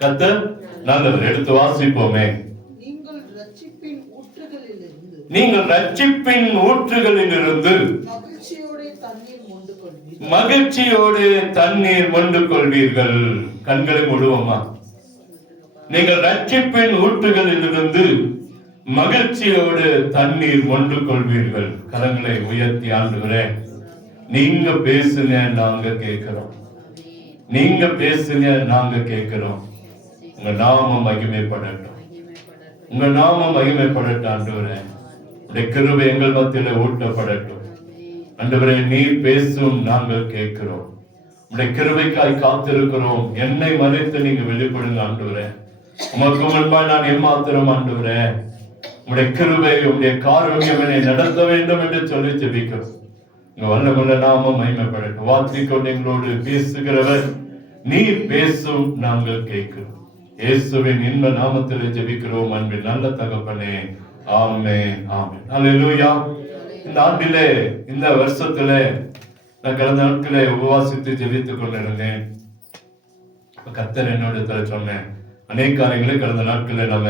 கர்த்தர் நல்லவர். எடுத்து வாசிப்போமே. நீங்கள் ரட்சிப்பின் ஊற்றுகளிலிருந்து மகிழ்ச்சியோடு தண்ணீர் மொண்டு கொள்வீர்கள். கண்களை மூடுவோமா? நீங்கள் ரட்சிப்பின் ஊற்றுகளிலிருந்து மகிழ்ச்சியோடு தண்ணீர் மொண்டு கொள்வீர்கள். கரங்களை உயர்த்தி ஆண்டவரே, நீங்க பேசுங்க, நாங்க கேட்கிறோம். நீங்க பேசுங்க, நாங்க கேட்கிறோம். உங்க நாமம் மகிமைப்படட்டும். உங்க நாமம் மகிமைப்படட்டும் ஆண்டவரே. உடைய கிருபை எங்கள் மத்தியில ஊட்டப்படட்டும் ஆண்டவரே. நீர் பேசும், நாங்கள் கேட்கிறோம். உடைய கிருபைக்காய் காத்திருக்கிறோம். என்னை மறைத்து நீங்க வெளிப்படுங்க ஆண்டவரே. உமக்கு முன்பாய் நான் ஏமாத்திரம் ஆண்டவரே. உடைய கிருபை, உடைய காருண்யம் என்னை நடத்த வேண்டும் என்று சொல்லி ஜெபிக்கிறோம். உங்க வல்லமுள்ள நாமம் மகிமைப்படட்டும். வார்த்தைக்கொண்டு எங்களோடு பேசுகிறவர் நீர் பேசும், நாங்கள் கேட்கிறோம். இயேசுவின் இன்ப நாமத்திலே ஜெபிக்கிறோம் அன்பின் நல்ல தகப்பனே. ஆமென், ஆமென். அல்லேலூயா. இந்த ஆண்டிலே, இந்த வருஷத்திலே நான் கடந்த நாட்களே உபவாசித்து ஜெபித்துக் கொண்டிருந்தேன். கர்த்தர் என்னோட சொன்னேன், அநேக காரியங்களை கடந்த நாட்களில் நம்ம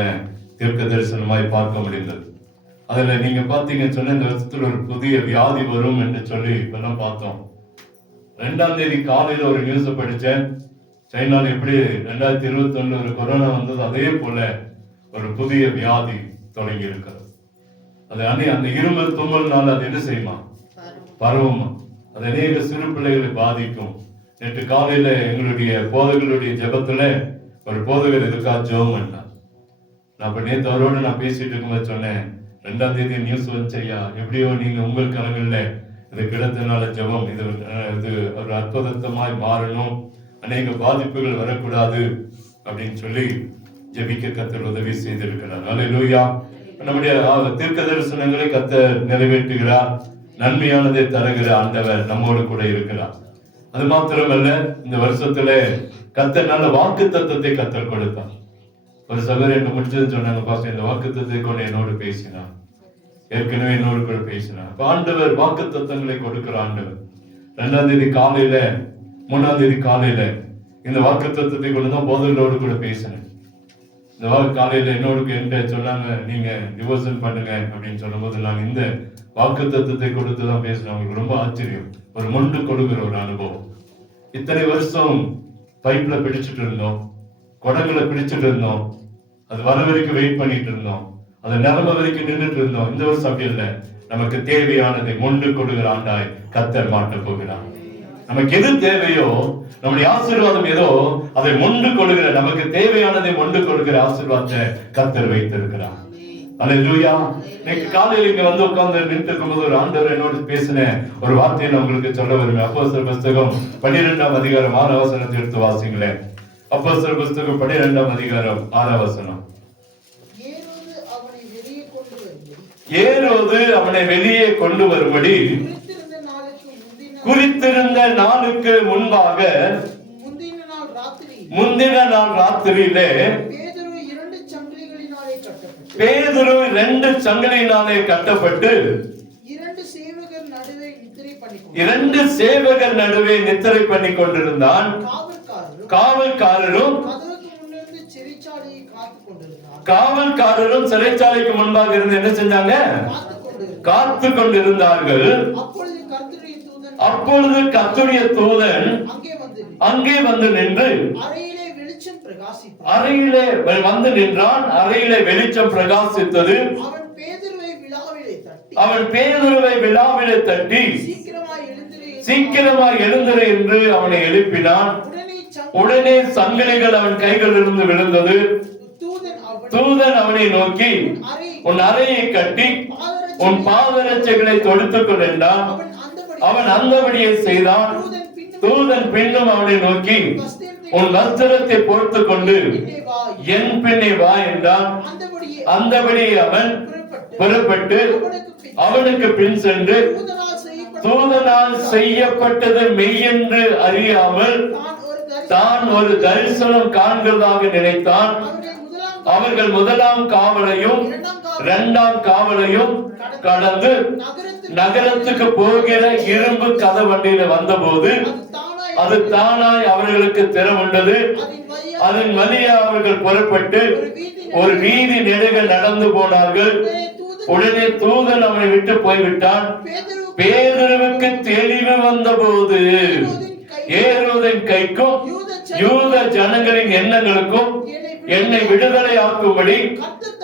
தீர்க்க தரிசனமாய் பார்க்க முடிந்தது. அதுல நீங்க பாத்தீங்கன்னு சொன்ன இந்த வருஷத்துல ஒரு புதிய வியாதி வரும் என்று சொல்லி இப்பதான் பார்த்தோம். 2ஆம் தேதி காலையில ஒரு நியூஸ் படிச்சேன். சைனால எப்படி 2021 ஒரு கொரோனா வந்தது, அதே போல ஒரு புதிய வியாதி தொடங்கி இருக்கிறது. அது அந்த இருமல் தும்மல்னால அது என்ன செய்யுமா? பரவுமா. அது அநேக சிறு பிள்ளைகளை பாதிக்கும். நேற்று காலையில எங்களுடைய போதகர்களுடைய ஜெபத்துல ஒரு போதகர் இதுக்காக ஜெபம் பண்ணார். நான் நேற்று அவரோடு நான் பேசிட்டு இருக்கும்போது சொன்னேன், 2ஆம் தேதி நியூஸ் வந்துச்சையா, எப்படியோ நீங்க உங்கள் கரங்கள்ல இது கிடைத்தனால ஜெபம் இது ஒரு அற்புதமாய் மாறணும், அநேக பாதிப்புகள் வரக்கூடாது அப்படின்னு சொல்லி ஜெபிக்க கர்த்தர் உதவி செய்திருக்கிறார். அல்லேலூயா. நம்முடைய தீர்க்க தரிசனங்களை கர்த்தர் நிறைவேற்றுகிறார். நன்மையானதை தருகிற ஆண்டவர் நம்மோடு கூட இருக்கிறார். அது மாத்திரமல்ல, இந்த வருஷத்துல கர்த்தர் நல்ல வாக்கு தத்தத்தை கர்த்தர் கொடுத்தார். ஒரு சகோதரர் என்ன முடிச்சதுன்னு சொன்னாங்க, பாஸ்டர் இந்த வாக்கு தத்தத்தை கொண்டு என்னோடு பேசினார், ஏற்கனவே என்னோடு கூட பேசினார். ஆண்டவர் வாக்கு தத்தங்களை கொடுக்கிற ஆண்டவர். 2ஆம் தேதி காலையில 3ஆம் தேதி காலையில இந்த வாக்கு தத்தத்தை கொண்டு தான் போதகர்களோடு கூட பேசினேன். இந்த காலையில என்னோடு என்கிட்ட சொன்னாங்க, நீங்க டிவோர்ஷன் பண்ணுங்க அப்படின்னு சொல்லும் போது நான் இந்த வாக்கு தத்தத்தை கொடுத்துதான் பேசினேன். அவங்களுக்கு ரொம்ப ஆச்சரியம். ஒரு மொண்டு கொடுக்கிற ஒரு அனுபவம். இத்தனை வருஷம் பைப்ல பிடிச்சிட்டு இருந்தோம், குடங்களை பிடிச்சிட்டு இருந்தோம், அது வர வரைக்கும் வெயிட் பண்ணிட்டு இருந்தோம், அது நிரம்ப வரைக்கும் நின்றுட்டு இருந்தோம். இந்த வருஷம் அப்படி இல்லை. நமக்கு தேவையானதை மொண்டு கொடுக்கிற ஆண்டாய் கர்த்தர் மாட்ட போகிறார். நமக்கு எது தேவையோ, நம்முடைய ஆசீர்வாதம் ஏதோ அதை மொண்டு கொடுக்கிற, நமக்கு தேவையானதை மொண்டு கொடுக்கிற ஆசீர்வாதத்தை கர்த்தர் வைத்திருக்கிறார். அல்லேலூயா. இன்னைக்கு காலையில் இங்க வந்து உட்கார்ந்து நின்று இருக்கும்போது ஒரு ஆண்டவர் என்னோடு பேசின ஒரு வார்த்தையை நான் உங்களுக்கு சொல்ல வருவேன். அப்போஸ்தலர் புஸ்தகம் 12ஆம் அதிகாரம் 6ஆம் வசனத்தை எடுத்து வாசிங்களேன். அப்போஸ்தலர் புஸ்தகம் 12ஆம் அதிகாரம் 6ஆம் வசனம். ஏரோது அவனை வெளியே கொண்டு வரும்படி குறித்திருந்த நாளுக்கு முன்பாக முந்தின நாள் ராத்திரியிலே பேதுரு 2 சங்கிலியினாலே கட்டப்பட்டு 2 சேவகர் நடுவே நித்திரை பண்ணி கொண்டிருந்தான். காவல்காரரும் சிறைச்சாலைக்கு முன்பாக இருந்து என்ன செஞ்சாங்க? காத்து கொண்டிருந்தார்கள். அப்பொழுது கர்த்தருடைய தூதன் அங்கே வந்து நின்று அறையிலே வந்து நின்றான். அறையிலே வெளிச்சம் பிரகாசித்தது. அவன் பேதுருவை விழாவிலே தட்டி சீக்கிரமாய் எழுந்திரு என்று அவனை எழுப்பினான். உடனே சங்கிலிகள் அவன் கைகளில் இருந்து விழுந்தது. தூதன் அவனை நோக்கி, உன் அறையை கட்டி உன் பாதரட்சைகளை தொடுத்துக் கொண்டான். அவன் அந்தபடியை செய்தான். தூதன் பின்னும் அவனை நோக்கி, உன் வஸ்திரத்தை போர்த்துக் கொண்டு என் பின்னே வா என்றான். அந்தபடியே அவன் புறப்பட்டு அவனுக்கு பின் சென்று தூதனால் செய்யப்பட்டது மெய்யென்று அறியாமல் தான் ஒரு தரிசனம் காண்கிறதாக நினைத்தான். அவர்கள் 1ஆம் காவலையும் 2ஆம் காவலையும் கடந்து நகரத்துக்கு போகிற இரும்பு கதவண்டியில வந்தபோது அது தானாய் அவர்களுக்கு திறவுண்டது. அதன் வழியே அவர்கள் புறப்பட்டு ஒரு வீதி நெடுக நடந்து போனார்கள். உடனே தூதன் அவனை விட்டு போய்விட்டான். பேதுருவுக்கு தெளிவு வந்தபோது ஏரோதின் கைக்கும் யூத ஜனங்களின் எண்ணங்களுக்கும் என்னை விடுதலை ஆக்கும்படி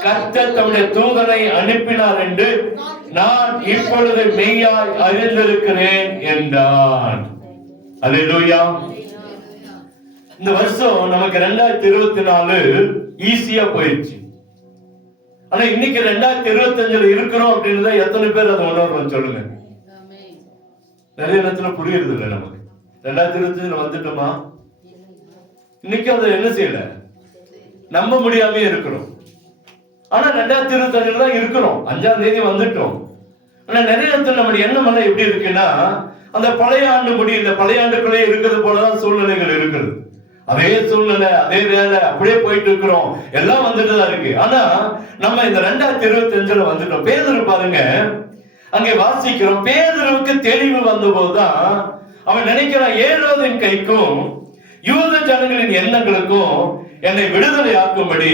கர்த்தர் தம்முடைய தூதனை அனுப்பினார் என்று நான் இப்பொழுது மெய்யாய் அறிந்திருக்கிறேன் என்றான். அல்லேலூயா. இந்த வருஷம் நமக்கு 2024 ஈஸியா போயிடுச்சு. ஆனா இன்னைக்கு 2025 இருக்கிறோம் அப்படின்னு எத்தனை பேர் அதை உணர்வோம் சொல்லுங்க. நிறைய நேரத்துல புரியுறது இல்லை நமக்கு. 2025 வந்துட்டோமா? இன்னைக்கு அதை என்ன செய்யல, நம்ப முடியாம இருக்கிறோம். ஆனா 2025 தான் இருக்கிறோம். 5ஆம் தேதி வந்துட்டோம். ஆனா நிறைய இடத்துல நம்முடைய எண்ணம் எல்லாம் எப்படி இருக்குன்னா, அந்த பழைய ஆண்டு முடியல, பழைய ஆண்டுக்குள்ளே இருக்கிறது போலதான் சூழ்நிலைகள் இருக்குது. அதே சூழ்நிலை, அதே வேலை, அப்படியே போயிட்டு இருக்கிறோம். எல்லாம் வந்துட்டு தான் இருக்கு. ஆனா நம்ம இந்த 2025 வந்துட்டோம். பேதுரு பாருங்க, அங்கே வாசிக்கிறோம், பேதுருவுக்கு தெளிவு வந்த போதுதான் அவன் நினைக்கிறான், ஏரோதின் கைக்கும் யூத ஜனங்களின் எண்ணங்களுக்கும் என்னை விடுதலை ஆக்கும்படி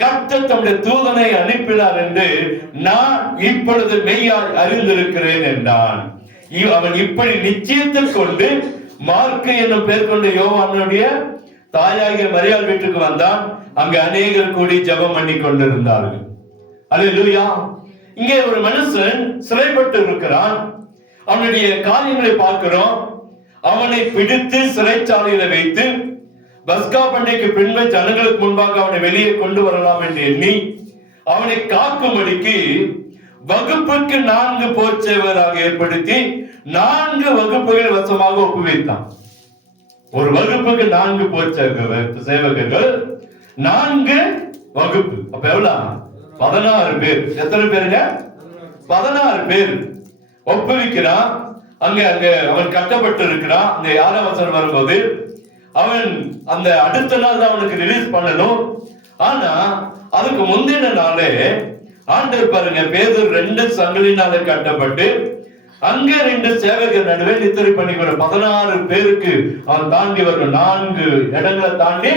கர்த்தர் தம்முடைய தூதனை அனுப்பினார் என்று நான் இப்பொழுது மெய்யாய் அறிந்திருக்கிறேன் என்றான். அவன் இப்படி நிச்சயத்தில் கொண்டு மார்க்கு என்னும் பேர் கொண்ட யோவானுடைய தாயாகிய மரியாள் வீட்டுக்கு வந்தான். அங்கு அநேகர் கூடி ஜெபம் பண்ணி கொண்டிருந்தார்கள். அல்லேலூயா. இங்கே ஒரு மனுஷன் சிறைப்பட்டு இருக்கிறான். அவனுடைய காரியங்களை பார்க்கிறோம். அவனை பிடித்து சிறைச்சாலையில வைத்து பஸ்கா பண்டிகைக்கு பின்பு ஜனங்களுக்கு முன்பாக அவனை வெளியே கொண்டு வரலாம் என்று எண்ணி அவனை காக்கும்படிக்கு வகுப்புக்கு 4 போர்ச்சேவராக ஏற்படுத்தி 4 வகுப்புகள் வசமாக ஒப்புவித்தான். ஒரு வகுப்புக்கு 4 போர்ச்சேவகர்கள், 4 வகுப்பு. அப்ப எவ்வளவு? 16 பேர். எத்தனை பேருங்க? 16 பேர் ஒப்புவிக்கிறான். அங்க அவன் கட்டப்பட்டு இருக்கிறான். அந்த 6ஆம் வசனம் வரும்போது அவன் அந்த அடுத்த நாள் தான் அவனுக்கு ரிலீஸ் பண்ணணும். ஆனா அதுக்கு முந்தின நாளே ஆண்டவர் பாருங்க, பேதுரு 2 சங்கிலினாலே கட்டப்பட்டு அங்க 2 சேவகர் நடுவே நித்திரை பண்ணி 16 பேருக்கு அவன் தாண்டி வரணும். 4 இடங்களை தாண்டி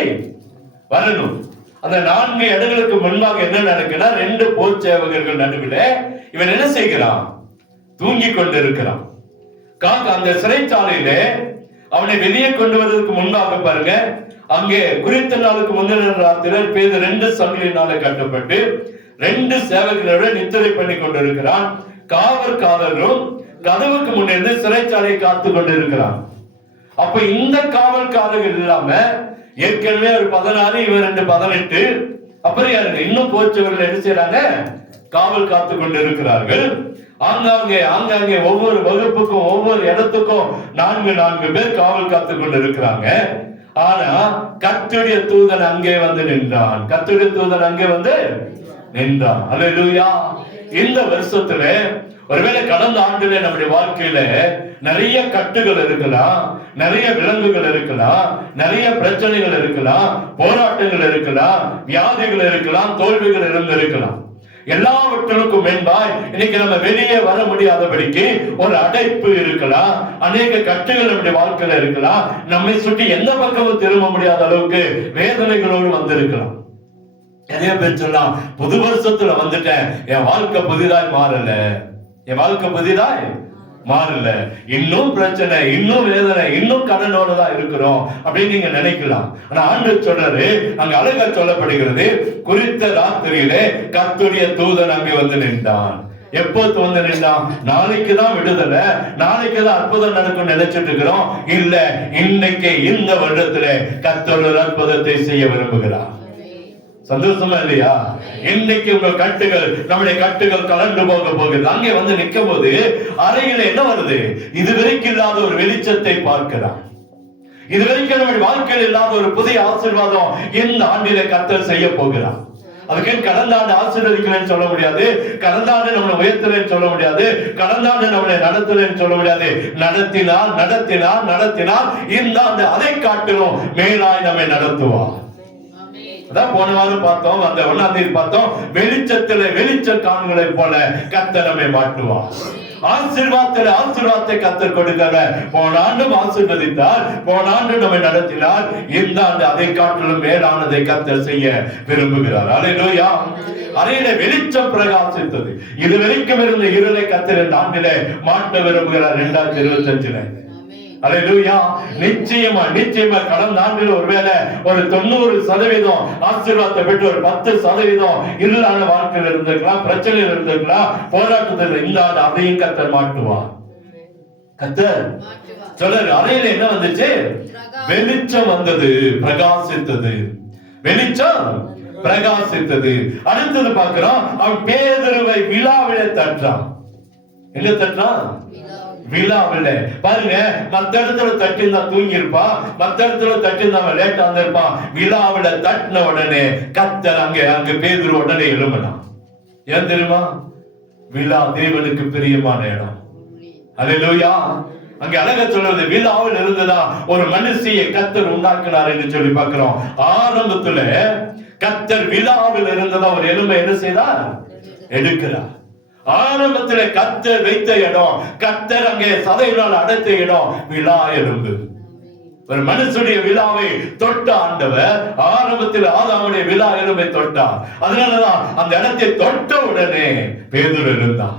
வரணும். அந்த 4 இடங்களுக்கு முன்பாக என்ன நடக்குன்னா, 2 போர் சேவகர்கள் நடுவில் இவன் என்ன செய்கிறான்? தூங்கி கொண்டு இருக்கிறான். அந்த சிறைச்சாலையில அவனை வெளியே கொண்டு வருவதற்கு முன்பாக பாருங்க, அங்கே குறித்த நாளுக்கு முந்தின ராத்திரி பேதுரு 2 சங்கிலினாலே கட்டப்பட்டு 2 சேவகர்களோட நித்திரை பண்ணி கொண்டிருக்கிறான். காவல்காரரும் கதவுக்கு முன்னே சிறைச்சாலையை காத்து கொண்டிருக்கிறான். அப்ப இந்த காவல்காரர்கள் இல்லாம ஏற்கனவே ஒரு 16, இவர் 2 18, அப்புறம் யாருங்க இன்னும் போச்சவர்கள் என்ன செய்யறாங்க? காவல் காத்து கொண்டு இருக்கிறார்கள். ஆங்காங்கே ஒவ்வொரு வகுப்புக்கும் ஒவ்வொரு இடத்துக்கும் 4 பேர் காவல் காத்து கொண்டு இருக்கிறாங்க. ஆனா கர்த்தருடைய தூதன் அங்கே வந்து நின்றான். கர்த்தருடைய தூதன் அங்கே வந்து நின்றான். அல்லேலூயா. இந்த வருஷத்துல ஒருவேளை கடந்த ஆண்டுல நம்முடைய வாழ்க்கையில நிறைய கட்டுகள் இருக்கலாம், நிறைய விலங்குகள் இருக்கலாம், நிறைய பிரச்சனைகள் இருக்கலாம், போராட்டங்கள் இருக்கலாம், வியாதிகள் இருக்கலாம், தோல்விகள் இருந்திருக்கலாம். எல்லாவற்றுக்கும் மேன்பாய் இன்னைக்கு நம்ம வெளியே வர முடியாதபடிக்கு ஒரு அடைப்பு இருக்கலாம், அநேக கட்டுகள் நம்முடைய வாழ்க்கையில இருக்கலாம், நம்மை சுற்றி எந்த பக்கமும் திரும்ப முடியாத அளவுக்கு வேதனைகளோடு வந்திருக்கலாம். நிறைய பேர் சொல்லலாம், புது வருஷத்துல வந்துட்டேன், என் வாழ்க்கை புதிதாய் மாறல, என் வாழ்க்கை புதிதாய் மாறல, இன்னும் பிரச்சனை, இன்னும் வேதனை, இன்னும் கடனோட தான் இருக்கிறோம் அப்படின்னு நீங்க நினைக்கலாம். ஆனா ஆண்டவர் சொல்றாரு, அங்க அழகா சொல்லப்படுகிறது, குறித்த ராத்திரியிலே கர்த்தருடைய தூதன் அங்கே வந்து நின்றான். எப்போ வந்து நின்றான்? நாளைக்கு தான் விடுதலை, நாளைக்கு தான் அற்புதம் நடக்கும் நினைச்சிட்டு இருக்கிறோம். இல்ல, இன்னைக்கு இந்த வருடத்திலே கர்த்தர் ஒரு அற்புதத்தை செய்ய விரும்புகிறார். சந்தோஷமா இல்லையா? இன்னைக்கு உங்கள் கட்டுகள், நம்முடைய கட்டுகள் கலந்து போக போகுது. அங்கே வந்து நிற்கும் போது அறையில என்ன வருது? இதுவரைக்கும் இல்லாத ஒரு வெளிச்சத்தை பார்க்கிறான். இதுவரைக்கும் நம்முடைய வாழ்க்கையில் இல்லாத ஒரு புதிய ஆசீர்வாதம் இந்த ஆண்டிலே கர்த்தர் செய்ய போகிறார். அதுக்கு கடந்த ஆண்டு ஆசீர்வதிக்கிறேன்னு சொல்ல முடியாது, கடந்த ஆண்டு நம்மளை உயர்த்துறேன்னு சொல்ல முடியாது, கடந்த ஆண்டு நம்மளை நடத்துறேன்னு சொல்ல முடியாது. நடத்தினால் இந்த ஆண்டு அதை காட்டிலும் மேலாய் நம்மை நடத்துவார். அதான் போன வாரம் பார்த்தோம், அந்த 1ஆம் தேதி பார்த்தோம், வெளிச்சத்துல வெளிச்ச காண்களை போல கர்த்தர் நம்மை மாட்டுவார். ஆசீர்வாதத்தை கர்த்தர் கொடுக்கிற. போன ஆண்டும் ஆசீர்வதித்தார், போன ஆண்டு நம்மை நடத்தினார். இந்த ஆண்டு அதை காட்டிலும் மேலானதை கர்த்தர் செய்ய விரும்புகிறார். அல்லேலூயா. அறையில வெளிச்சம் பிரகாசித்தது. இதுவரைக்கும் இருந்த இருளை கர்த்தர் இந்த ஆண்டிலே மாற்ற விரும்புகிறார் 2025. அல்லேலூயா. நிச்சயமா கடந்த ஆண்டில் ஒருவேளை ஒரு 90% ஆசீர்வாதத்தை பெற்று ஒரு 10% இருளான வாழ்க்கையில் இருந்திருக்கலாம், பிரச்சனையில் இருந்திருக்கலாம், போராட்டத்தில். இந்த ஆண்டு அதையும் கர்த்தர் மாட்டுவார். கர்த்தர் சொல்றாரு, அறையில என்ன வந்துச்சு? வெளிச்சம் வந்தது, பிரகாசித்தது. வெளிச்சம் பிரகாசித்தது. அடுத்தது பார்க்கிறோம், அவன் பேதுருவை விழாவிலே தட்டான். எங்க தட்டான்? விழாவில. பாருங்க, மத்த இடத்துல தட்டிருந்தா தூங்கி இருப்பான், மத்த இடத்துல தட்டிருந்தா லேட்டா வந்திருப்பான். விழாவில தட்டின உடனே கர்த்தர் அங்க பேதுரு உடனே எழும்பினான். ஏன் தெரியுமா? விழா தேவனுக்கு பிரியமான இடம். அல்லேலூயா. அங்க அழக சொல்றது, விழாவில் இருந்ததா ஒரு மனுஷியை கர்த்தர் உண்டாக்கினார் என்று சொல்லி பார்க்கிறோம். ஆரம்பத்துல கர்த்தர் விழாவில் இருந்ததா ஒரு எலும்பை என்ன செய்தார்? எடுக்கிறார். ஆரம்பத்துல கர்த்தர் வைத்த இடம், கர்த்தர் அங்கே சதையினால் அடைத்த இடம் விழா எலும்பு. ஒரு மனுஷனுடைய விழாவை தொட்ட ஆண்டவர் ஆரம்பத்தில் ஆதாமுடைய விழா எலும்பை தொட்டார். அதனாலதான் அந்த இடத்தை தொட்ட உடனே பேதுரு இருந்தார்.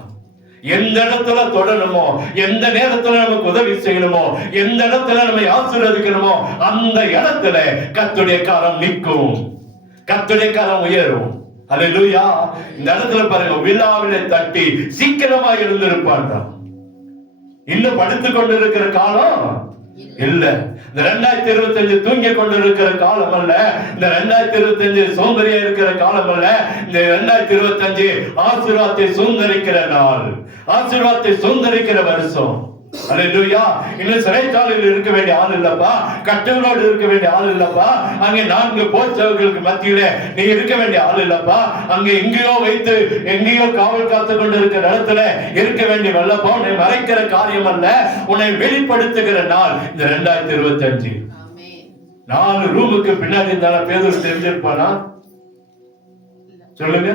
எந்த இடத்துல தொடணுமோ, எந்த நேரத்துல நமக்கு உதவி செய்யணுமோ, எந்த இடத்துல நம்ம ஆசீர்வதிக்கணுமோ, அந்த இடத்துல கர்த்தருடைய கரம் நிற்கும், கர்த்தருடைய கரம் உயரும். அல்லேலூயா. இந்த இடத்துல பாருங்க, விழாவிலே தட்டி சீக்கிரமா எழுந்திருப்பான். இன்னும் படுத்துக் கொண்டிருக்கிற காலம் இல்ல. இந்த 2025 தூங்கி கொண்டிருக்கிற காலம் அல்ல. இந்த 2025 சோம்பேறியா இருக்கிற காலம் அல்ல. இந்த 2025 ஆசீர்வாதத்தை சுதந்திரிக்கிற நாள், ஆசீர்வாதத்தை சுதந்திரிக்கிற வருஷம். அல்லேலூயா. இன்னும் சிறைச்சாலையில் இருக்க வேண்டிய ஆள் இல்லப்பா, கட்டுகளோடு இருக்க வேண்டிய ஆள் இல்லப்பா, அங்கே 4 போர்ச்சவர்களுக்கு மத்தியில நீ இருக்க வேண்டிய ஆள் இல்லப்பா, அங்கே எங்கேயோ வைத்து எங்கேயோ காவல் காத்து கொண்டு இருக்கிற இடத்துல இருக்க வேண்டிய வல்லப்பா. உன்னை மறைக்கிற காரியம் அல்ல, உன்னை வெளிப்படுத்துகிற நாள் இந்த 2025. 4 ரூமுக்கு பின்னாடி இருந்தாலும் பேதுரு தெரிஞ்சிருப்பானா? சொல்லுங்க,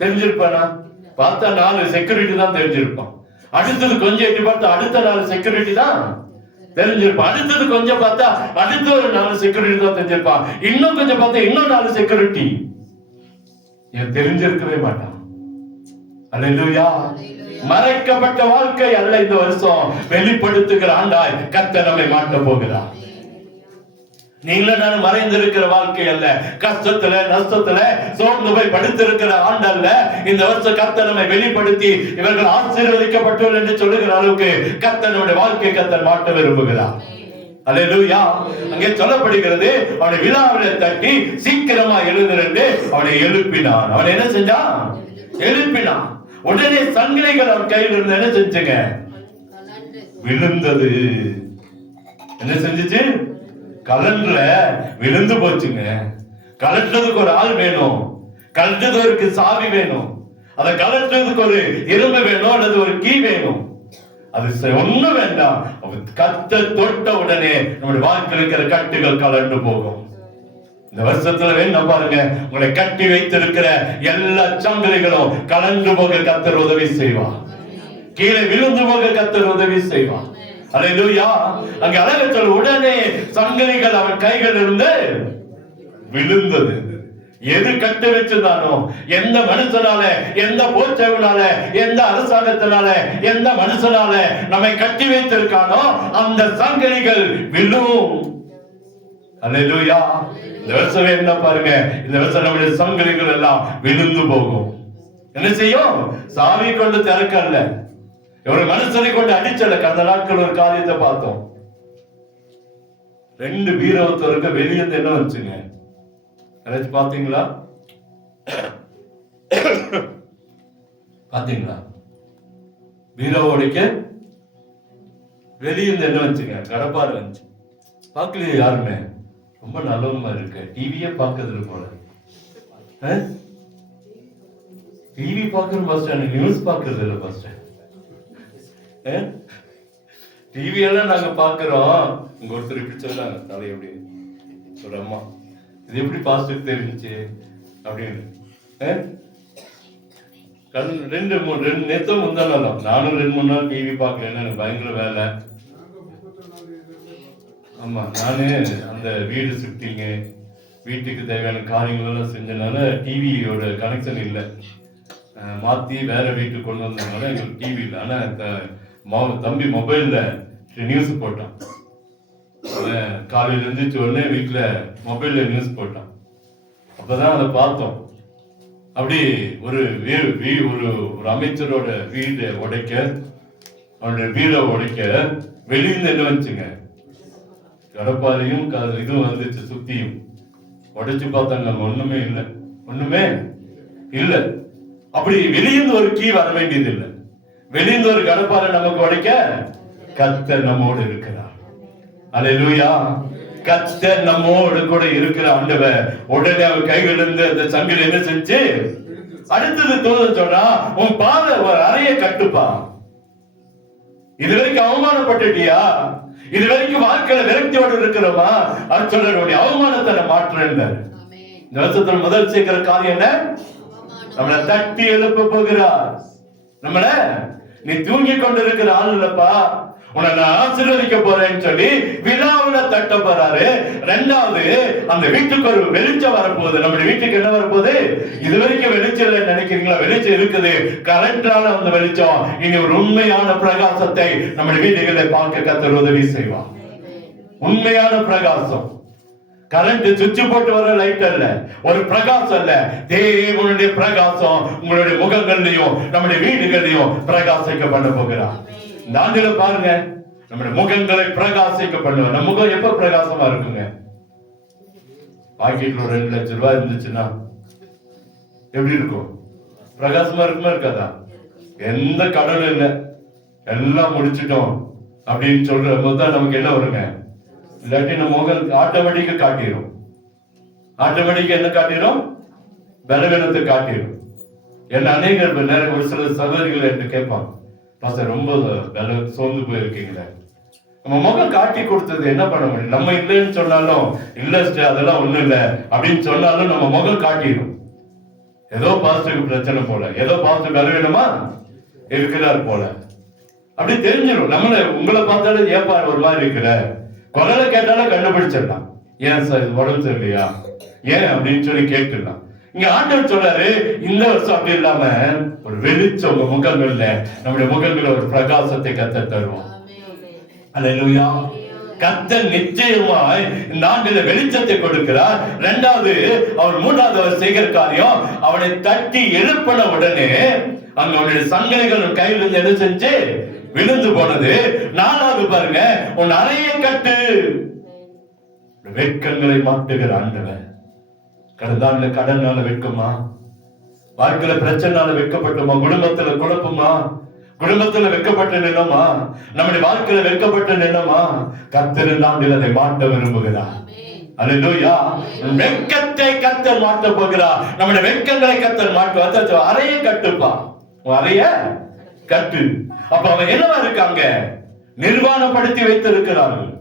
தெரிஞ்சிருப்பானா? பார்த்தா 4 செக்யூரிட்டி தான் தெரிஞ்சிருப்பான். அடுத்தது கொஞ்சம் எட்டி பார்த்தா அடுத்த 4 செக்யூரிட்டி தான் தெரிஞ்சிருப்பான். அடுத்தது கொஞ்சம் பார்த்தா அடுத்த ஒரு 4 செக்யூரிட்டி தான் தெரிஞ்சிருப்பான். இன்னும் கொஞ்சம் பார்த்தா இன்னும் 4 செக்யூரிட்டி தெரிஞ்சிருக்கவே மாட்டான். அல்லேலூயா. மறைக்கப்பட்ட வாழ்க்கை அல்ல இந்த வருஷம், வெளிப்படுத்துகிற ஆண்டாய் கர்த்தர் நம்மை மாட்ட போகிறார். நீங்கள நான் மறைந்திருக்கிற வாழ்க்கை அல்ல, கஷ்டத்துல நஷ்டத்துல சோர்ந்து போய் படுத்திருக்கிற ஆண்டு அல்ல. இந்த வருஷம் கர்த்தர் நம்மை வெளிப்படுத்தி இவர்கள் ஆசீர்வதிக்கப்பட்டவர்கள் என்று சொல்லுகிற அளவுக்கு கர்த்தர் நம்முடைய வாழ்க்கை கர்த்தர் மாட்ட விரும்புகிறார். அல்லேலூயா. அங்கே சொல்லப்படுகிறது, அவனை விழாவிலே தட்டி சீக்கிரமா எழுந்திருந்து அவனை எழுப்பினான். அவன் என்ன செஞ்சான்? எழுப்பினான். உடனே சங்கிலிகள் அவன் கையில் இருந்து என்ன செஞ்சுங்க? விழுந்தது. என்ன செஞ்சுச்சு? கலண்டர்ல விழுந்து போச்சுங்க. கலட்டுறதுக்கு ஒரு ஆள் வேணும், கலட்டுறதுக்கு சாவி வேணும், அதை கலட்டுறதுக்கு ஒரு இரும்பு வேணும் அல்லது ஒரு கீ வேணும். அது ஒண்ணும் வேண்டாம். கர்த்தர் தொட்ட உடனே நம்முடைய வாழ்க்கையில் இருக்கிற கட்டுகள் கலண்டு போகும். இந்த வருஷத்துல வேணும் பாருங்க, உங்களை கட்டி வைத்திருக்கிற எல்லா சங்கிலிகளும் கலண்டு போக கர்த்தர் உதவி செய்வார். கீழே விழுந்து போக கர்த்தர் உதவி செய்வார். அல்லேலூயா. அங்க அழகா சொல்ல, உடனே சங்கிலிகள் அவன் கைகள் இருந்து விழுந்தது. எது கட்டு வச்சிருந்தானோ, எந்த மனுஷனால, எந்த போச்சவனால, எந்த அரசாங்கத்தினால, எந்த மனுஷனால நம்மை கட்டி வைத்திருக்கானோ அந்த சங்கிலிகள் விழும். அல்லேலூயா. இந்த வருஷம் என்ன பாருங்க, இந்த வருஷம் நம்முடைய சங்கிலிகள் எல்லாம் விழுந்து போகும். என்ன செய்யும்? சாவி கொண்டு திறக்கல, ஒரு மனுஷனை கொண்டு அடிச்சல. கடந்த நாட்கள் ஒரு காரியத்தை பார்த்தோம். 2 பீரவத்தருக்கு வெளியே என்ன வந்துச்சுங்க? பாத்தீங்களா? பாத்தீங்களா? பீரோவோடைக்கு வெளியே என்ன வந்துச்சுங்க? கடப்பாரு வந்துச்சு. பார்க்கலையே யாருமே. ரொம்ப நல்லவமா இருக்கு. டிவியே பார்க்கறது போல. டிவி பார்க்கறது ஃபர்ஸ்ட், நியூஸ் பார்க்கறது இல்லை ஃபர்ஸ்ட். டிவி எல்லாம் நாங்க பாக்குறோம். உங்க ஒருத்தர் இப்படி சொன்னாங்க, தலை எப்படி ஒரு அம்மா, இது எப்படி பாஸ்டர் தெரிஞ்சுச்சு அப்படின்னு. நேத்து முந்தானாலும் நானும் 2-3 நாள் டிவி பார்க்கல, எனக்கு பயங்கர வேலை. ஆமா, நானு அந்த வீடு ஷிஃப்டிங்கு, வீட்டுக்கு தேவையான காரியங்கள் எல்லாம் செஞ்சனால டிவியோட கனெக்ஷன் இல்லை. மாத்தி வேற வீட்டுக்கு கொண்டு வந்ததுனால எங்களுக்கு டிவி இல்லை. ஆனா தம்பி மொபைல்ல நியூஸ் போட்டான். காலையில இருந்துச்சு உடனே வீட்டுல மொபைல்ல நியூஸ் போட்டான். அப்பதான் அதை பார்த்தோம். அப்படி ஒரு அமைச்சரோட வீடு உடைக்க, அவனுடைய வீடை உடைக்க வெளியிருந்து என்ன வந்துச்சுங்க, கடப்பாலையும் இதுவும் வந்துச்சு, சுத்தியும் உடைச்சு பார்த்தாங்க. ஒண்ணுமே இல்லை, ஒண்ணுமே இல்லை. அப்படி வெளியிருந்து ஒரு கீ வர வேண்டியது இல்லை. வெளியிருந்து ஒரு கடப்பாலை நமக்கு உடைக்க கர்த்தர் நம்மோடு இருக்கிறார். அல்லேலூயா. கர்த்தர் நம்மோடு கூட இருக்கிற ஆண்டவர். உடனே அவர் கைகளிலிருந்து அந்த சங்கிலி என்ன செஞ்சு அடுத்தது தூதன் சொன்னா, உன் பாதை ஒரு அறைய கட்டுப்பா. இதுவரைக்கும் அவமானப்பட்டுட்டியா, இதுவரைக்கும் வாழ்க்கையில விரக்தியோடு இருக்கிறோமா, அது சொல்ற அவமானத்தை மாற்றுறேன். இந்த வருஷத்துல முதல் சேர்க்கிற காரியம் என்ன, நம்மளை தட்டி எழுப்ப போகிறார். நம்மள நீ தூங்கி கொண்டு இருக்கிற ஆள் இல்லப்பா, உன்னை நான் ஆசீர்வதிக்க போறேன்னு சொல்லி விழாவுல தட்ட போறாரு. ரெண்டாவது, அந்த வீட்டுக்கு ஒரு வெளிச்சம் வரப்போகுது. நம்முடைய வீட்டுக்கு என்ன வரப்போகுது, இதுவரைக்கும் வெளிச்சம் இல்லை நினைக்கிறீங்களா, வெளிச்சம் இருக்குது. கரண்டால அந்த வெளிச்சம் இனி ஒரு உண்மையான பிரகாசத்தை நம்முடைய வீடுகளை பார்க்க கர்த்தர் உதவி செய்வார். உண்மையான பிரகாசம், கரண்ட் சுவிட்ச் போட்டு வர லைட் அல்ல, ஒரு பிரகாசம் அல்ல, தேவனுடைய பிரகாசம் உங்களுடைய முகங்கள்லயும் நம்முடைய வீடுகள்லயும் பிரகாசிக்கப்பட போகிறார். இந்த ஆண்டுல பாருங்க, நம்முடைய முகங்களை பிரகாசிக்க பண்ணுவோம். நம்ம முகம் எப்ப பிரகாசமா இருக்குங்க, பாக்கெட்ல ஒரு 2 லட்சம் ரூபாய் இருந்துச்சுன்னா எப்படி இருக்கும், பிரகாசமா இருக்குமா இருக்காதா? எந்த கடனும் இல்லை, எல்லாம் முடிச்சிட்டோம் அப்படின்னு சொல்ற போதுதான் நமக்கு என்ன வருங்க, இல்லாட்டி நம்ம முகம் ஆட்டோமேட்டிக்கா காட்டிடும். ஆட்டோமேட்டிக்கா என்ன காட்டிடும், பலவீனத்தை காட்டிடும். என்ன அநேக நேரம் ஒரு சில சகோதரிகள் என்று கேட்பாங்க, பாஸ்டர் ரொம்ப சோர்ந்து போயிருக்கீங்களே, நம்ம முகம் காட்டி கொடுத்தது என்ன பண்ண முடியும், நம்ம இல்லைன்னு சொன்னாலும் இல்ல அதெல்லாம் ஒண்ணும் இல்லை அப்படின்னு சொன்னாலும் நம்ம முகம் காட்டிடும். ஏதோ பாஸ்டருக்கு பிரச்சனை போல, ஏதோ பாஸ்டர் பலவீனமா இருக்கிறார் போல அப்படி தெரிஞ்சிடும். நம்மள உங்களை பார்த்தாலும் ஏப்பா ஒரு மாதிரி இருக்கிற, குரலை கேட்டாலும் கண்டுபிடிச்சிடலாம். ஏன் சார் இது உடம்பு சரியில்லையா, ஏன் அப்படின்னு சொல்லி கேட்டுடலாம். இங்க ஆண்டவர் சொல்றாரு, இந்த வருஷம் அப்படி இல்லாம ஒரு வெளிச்சம் உங்க முகங்கள்ல, நம்முடைய முகங்கள்ல ஒரு பிரகாசத்தை கர்த்தர் தருவோம். அல்லேலூயா. கர்த்தர் நிச்சயமாய் இந்த ஆண்டில வெளிச்சத்தை கொடுக்கிறார். இரண்டாவது, அவர் மூன்றாவது அவர் செய்கிற காரியம், அவனை தட்டி எழுப்பின உடனே அங்க அவனுடைய சங்கிலிகள் கையில் இருந்து என்ன செஞ்சு விழுந்து போனது. நாலாவது பாருங்க, உன் அறையை கட்டு. வெட்கங்களை மாட்டுகிற ஆண்டவர். கடந்தால கடனால வெட்கமா, வாழ்க்கையில பிரச்சனால வெட்கப்பட்டோமா, குடும்பத்துல குழப்பமா, குடும்பத்துல வெட்கப்பட்ட நிலமா, நம்முடைய வாழ்க்கையில வெட்கப்பட்ட நிலமா, கர்த்தர் அதை மாட்ட விரும்புகிறார். அல்லேலூயா. வெட்கத்தை கர்த்தர் மாட்ட போகிறார். நம்முடைய வெட்கங்களை கர்த்தர் மாட்டுவார். அறைய கட்டுப்பா, அறைய கட்டு. அப்ப அவன் என்னவா இருக்காங்க, நிர்வாணப்படுத்தி வைத்து இருக்கிறார்கள்.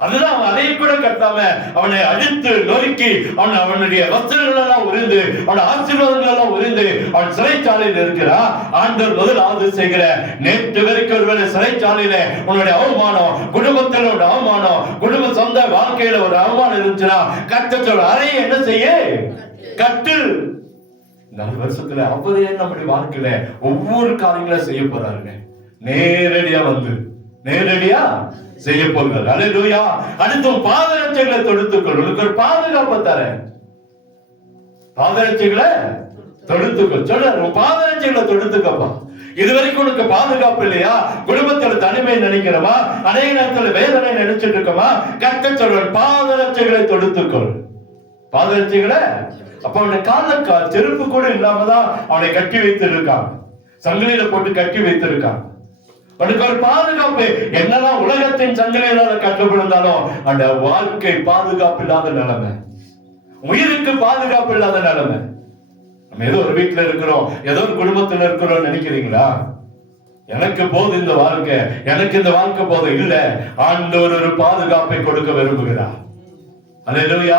அதுதான் அவன் அதையை கூட கட்டாம அவனை அடித்து நொறுக்கி அவனுடைய வஸ்திரங்கள் எல்லாம் உறிந்து, அவன் ஆசீர்வாதங்கள் எல்லாம் உறிந்து அவன் சிறைச்சாலையில் இருக்கிறான். ஆண்டவர் முதலாவது செய்கிற, நேற்று வரைக்கும் ஒருவேளை சிறைச்சாலையில உன்னுடைய அவமானம், குடும்பத்தில் ஒரு அவமானம், குடும்ப சொந்த வாழ்க்கையில ஒரு அவமானம் இருந்துச்சுன்னா கர்த்தர் சொல்ற, அறையை என்ன செய்ய கட்டு. 4 வருஷத்துல அவரே நம்முடைய வாழ்க்கையில ஒவ்வொரு காரியங்களும் செய்ய போறாருங்க. நேரடியா வந்து நேரடியா செய்ய போகிறார். அல்லேலூயா. அடுத்து பாதரட்சைகளை தொடுத்துக்கொள். உனக்கு ஒரு பாதுகாப்பு தரேன். பாதரட்சைகளை தொடுத்துக்கொள் சொல்ற, பாதரட்சைகளை தொடுத்துக்கப்பா. இதுவரைக்கும் உனக்கு பாதுகாப்பு இல்லையா, குடும்பத்துல தனிமை நினைக்கிறவா, அநேக நேரத்துல வேதனை நினைச்சிட்டு இருக்கமா, கர்த்தர் சொல்ற, பாதரட்சைகளை தொடுத்துக்கொள். பாதரட்சைகளை அப்ப அவனுடைய கால செருப்பு கூட இல்லாமதான் அவனை கட்டி வைத்து இருக்காங்க, சங்கிலியில போட்டு கட்டி வைத்திருக்காங்க. அவனுக்கு ஒரு பாதுகாப்பு. என்னதான் உலகத்தின் சங்கிலியினால கட்டப்பட்டிருந்தாலும் அந்த வாழ்க்கை பாதுகாப்பு இல்லாத நிலைமை, உயிருக்கு பாதுகாப்பு இல்லாத நிலைமை. நம்ம ஏதோ ஒரு வீட்டுல இருக்கிறோம், ஏதோ ஒரு குடும்பத்துல இருக்கிறோம் நினைக்கிறீங்களா? எனக்கு போது இந்த வாழ்க்கை, எனக்கு இந்த வாழ்க்கை போதும் இல்ல. ஆண்டவர் ஒரு பாதுகாப்பை கொடுக்க விரும்புகிறார். அல்லேலூயா.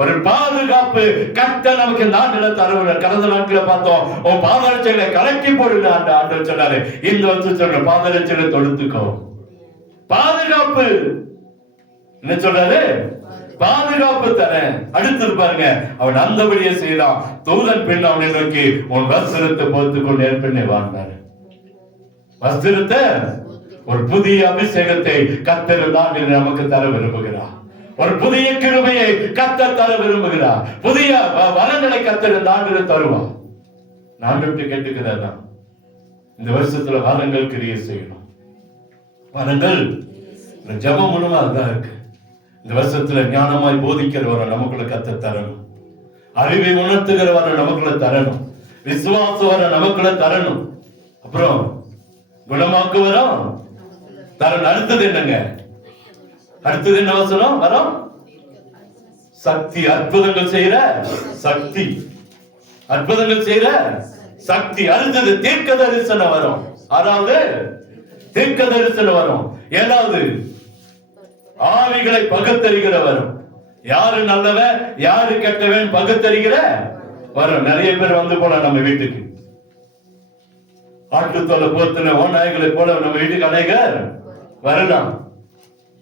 ஒரு பாதுகாப்பு கர்த்தர் நமக்கு நாட்டில தருவ. கடந்த நாட்களை பார்த்தோம், உன் பாதரட்சைகளை கலக்கி போடுங்க ஆண்டவர் சொன்னாரு. இந்த வருஷம் சொல்ற பாதரட்சைகளை தொடுத்துக்கோ. பாதுகாப்பு என்ன சொல்றாரு? பாதுகாப்பு தர. அடுத்து பாருங்க, அவன் அந்தபடியே செய்தான். தூதன் பெண் அவனை நோக்கி, உன் வஸ்திரத்தை போத்துக்கொண்டு ஏற்பண்ணே வாழ்ந்தாரு. வஸ்திரத்தை, ஒரு புதிய அபிஷேகத்தை கர்த்தர் நாட்டில் நமக்கு தர விரும்புகிறார். ஒரு புதிய கிருபையை கர்த்தர் தர விரும்புகிறார். புதிய வரங்களை கர்த்தர் நாட்டில் தருவார். நான் கேட்டுக்கிறதா, இந்த வருஷத்துல வரங்கள் கிரியை செய்யணும். வரங்கள் ஜபம் மூலமா தான் இருக்கு. இந்த வருஷத்துல ஞானமாய் போதிக்கிற வர நமக்குள்ள கர்த்தர் தரணும். அறிவை உணர்த்துகிற வர நமக்குள்ள தரணும். விசுவாசம் வர நமக்குள்ள தரணும். அப்புறம் குணமாக்குவரும் தரணும். அடுத்தது என்னங்க? அடுத்தது என்ன வசனம்? வரும் சக்தி. அற்புதங்கள் செய்யற சக்தி. அற்புதங்கள் செய்யற சக்தி. அடுத்தது தீர்க்க தரிசனம் வரும். அதாவது தீர்க்க தரிசனம் வரும். ஏழாவது ஆவிகளை பகுத்தறிகிற வரும். யாரு நல்லவன் யாரு கெட்டவன் பகுத்தறிகிற வரும். நிறைய பேர் வந்து போல நம்ம வீட்டுக்கு ஆட்டுத்தோலை போத்துன ஓநாய்களை போல நம்ம வீட்டுக்கு அநேகர் வரலாம்.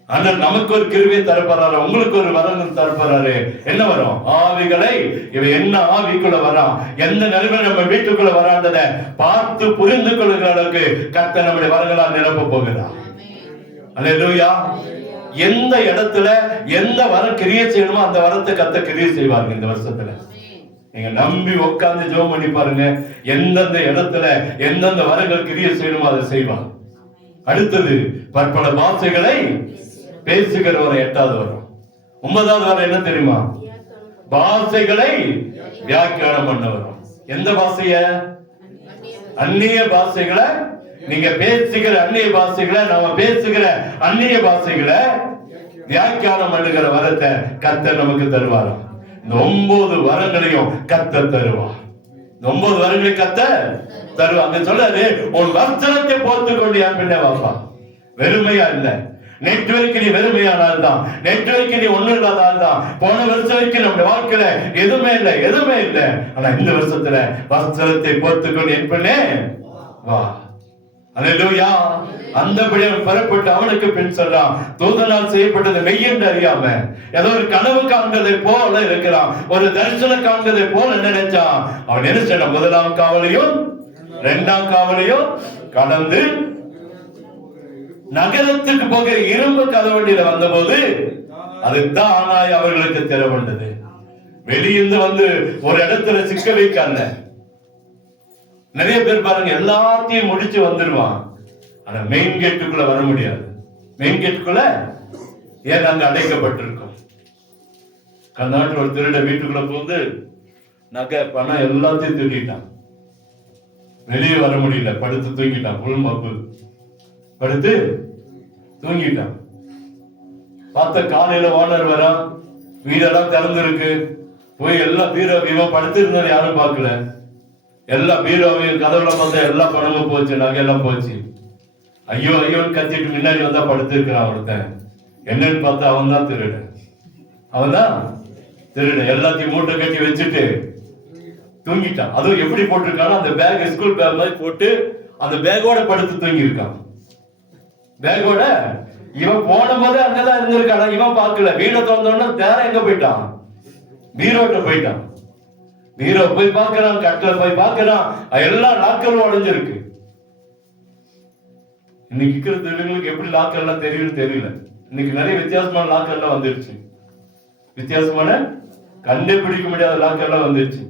ஆனால் நமக்கு ஒரு கிருபையை தரப்போறாரு, உங்களுக்கு ஒரு வரம் தரப்போறாரு. என்ன வரும்? ஆவிகளை. இவ என்ன ஆவிக்குள்ள வரான், எந்த நிலைமை நம்ம வீட்டுக்குள்ள வரான்றதை பார்த்து புரிந்து கொள்கிற அளவுக்கு கர்த்தர் நம்முடைய வரங்களால் நிரப்ப போகிறார். அல்லேலூயா. எந்த இடத்துல எந்த வரம் கிரியை செய்யணுமோ அந்த வரத்தை கர்த்தர் கிரியை செய்வாங்க. இந்த வருஷத்துல நீங்க நம்பி உட்கார்ந்து ஜெபம் பண்ணி பாருங்க. எந்தெந்த இடத்துல எந்தெந்த வரங்கள் கிரியை செய்யணுமோ அதை செய்வாங்க. அடுத்தது பற்பல பாஷைகளை பேசுகிற ஒரு 8வது வரும். 9வது வரம் என்ன தெரியுமா? பாஷைகளை வியாக்கியானம் பண்ண வரும். எந்த பாஷைய? அந்நிய பாஷைகளை. நீங்க பேசுகிற அந்நிய பாஷைகளை, நாம பேசுகிற அந்நிய பாஷைகளை வியாக்கியானம் பண்ணுகிற வரத்தை கர்த்தர் நமக்கு தருவாராம். இந்த 9 வரங்களையும் கர்த்தர் தருவார். 9 வரங்களை கர்த்தர் தருவார். அங்க சொல்றாரு, உன் வஸ்திரத்தை போர்த்துக் கொண்டு என் பின்னே வாப்பா. வெறுமையா இல்ல. நேற்று வரைக்கும் நீ வெறுமையானால் தான், நேற்று வரைக்கும் நீ ஒண்ணு இல்லாதால் தான், போன வருஷம் வரைக்கும் நம்முடைய வாழ்க்கையில எதுவுமே இல்லை, எதுவுமே இல்லை. ஆனா இந்த வருஷத்துல வஸ்திரத்தை போர்த்துக் கொண்டு என் பின்னே வா. அல்லேலூயா. அந்தபடி அவன் பெறப்பட்டு அவனுக்கு பின் சொல்றான், தூதனால் செய்யப்பட்டது மெய் என்று அறியாம ஏதோ ஒரு கனவு காண்கிறதை போல இருக்கிறான், ஒரு தரிசனம் காண்கிறதை போல நினைச்சான். அவன் என்ன செய்ய, முதலாம் காவலையும் 2ஆம் காவலையும் கடந்து நகரத்துக்கு போகிற இரும்பு கதவண்டியில வந்தபோது அது தானாய் அவர்களுக்கு திறவண்டது. வெளியிருந்து வந்து ஒரு இடத்துல சிக்க வைக்கல. நிறைய பேர் பாருங்க, எல்லாத்தையும் முடிச்சு வந்துருவான், ஆனா மெயின் கேட்டுக்குள்ள வர முடியாது. மெயின் கேட்டுக்குள்ள ஏன் அங்க அடைக்கப்பட்டிருக்கும். கர்நாடக ஒரு திருட வீட்டுக்குள்ள போந்து நகை பணம் எல்லாத்தையும் திருடிட்டான். வெளியே வர முடியல, படுத்து தூங்கிட்டான். புல் மப்பு படுத்து தூங்கிட்டான். பார்த்த காலையில ஓனர் வரா, வீடெல்லாம் திறந்துருக்கு. போய் எல்லா பீரோவையும் படுத்து இருந்தது யாரும் பார்க்கல. எல்லா பீரோவையும் கதவுல பார்த்தா எல்லா பணமும் போச்சு, நகையெல்லாம் போச்சு. ஐயோ ஐயோன்னு கத்திட்டு முன்னாடி வந்தா படுத்து இருக்கிறான் ஒருத்தன். என்னன்னு பார்த்தா அவன் தான் திருடன். அவன் தான் திருடன். எல்லாத்தையும் மூட்டை கட்டி வச்சுட்டு தூங்கிட்டான். அதுவும் எப்படி போட்டிருக்கானோ அந்த பேக், ஸ்கூல் பேக் மாதிரி போட்டு அந்த பேக்கோட படுத்து தூங்கி இருக்கான். பேக்கோட இவன் போன போது அங்கதான் இருந்திருக்கான். இவன் பார்க்கல. வீடை திறந்தோன்னா தேர எங்க போயிட்டான்? பீரோட்ட போயிட்டான். பீரோ போய் பார்க்கிறான், கட்டில போய் பார்க்கிறான், எல்லாம் லாக்கரும் உடைஞ்சிருக்கு. இன்னைக்கு இருக்கிற திருடங்களுக்கு எப்படி லாக்கர் எல்லாம் தெரியும்னு தெரியல. இன்னைக்கு நிறைய வித்தியாசமான லாக்கர் எல்லாம் வந்துருச்சு. வித்தியாசமான கண்டுபிடிக்க முடியாத லாக்கர் எல்லாம் வந்துருச்சு.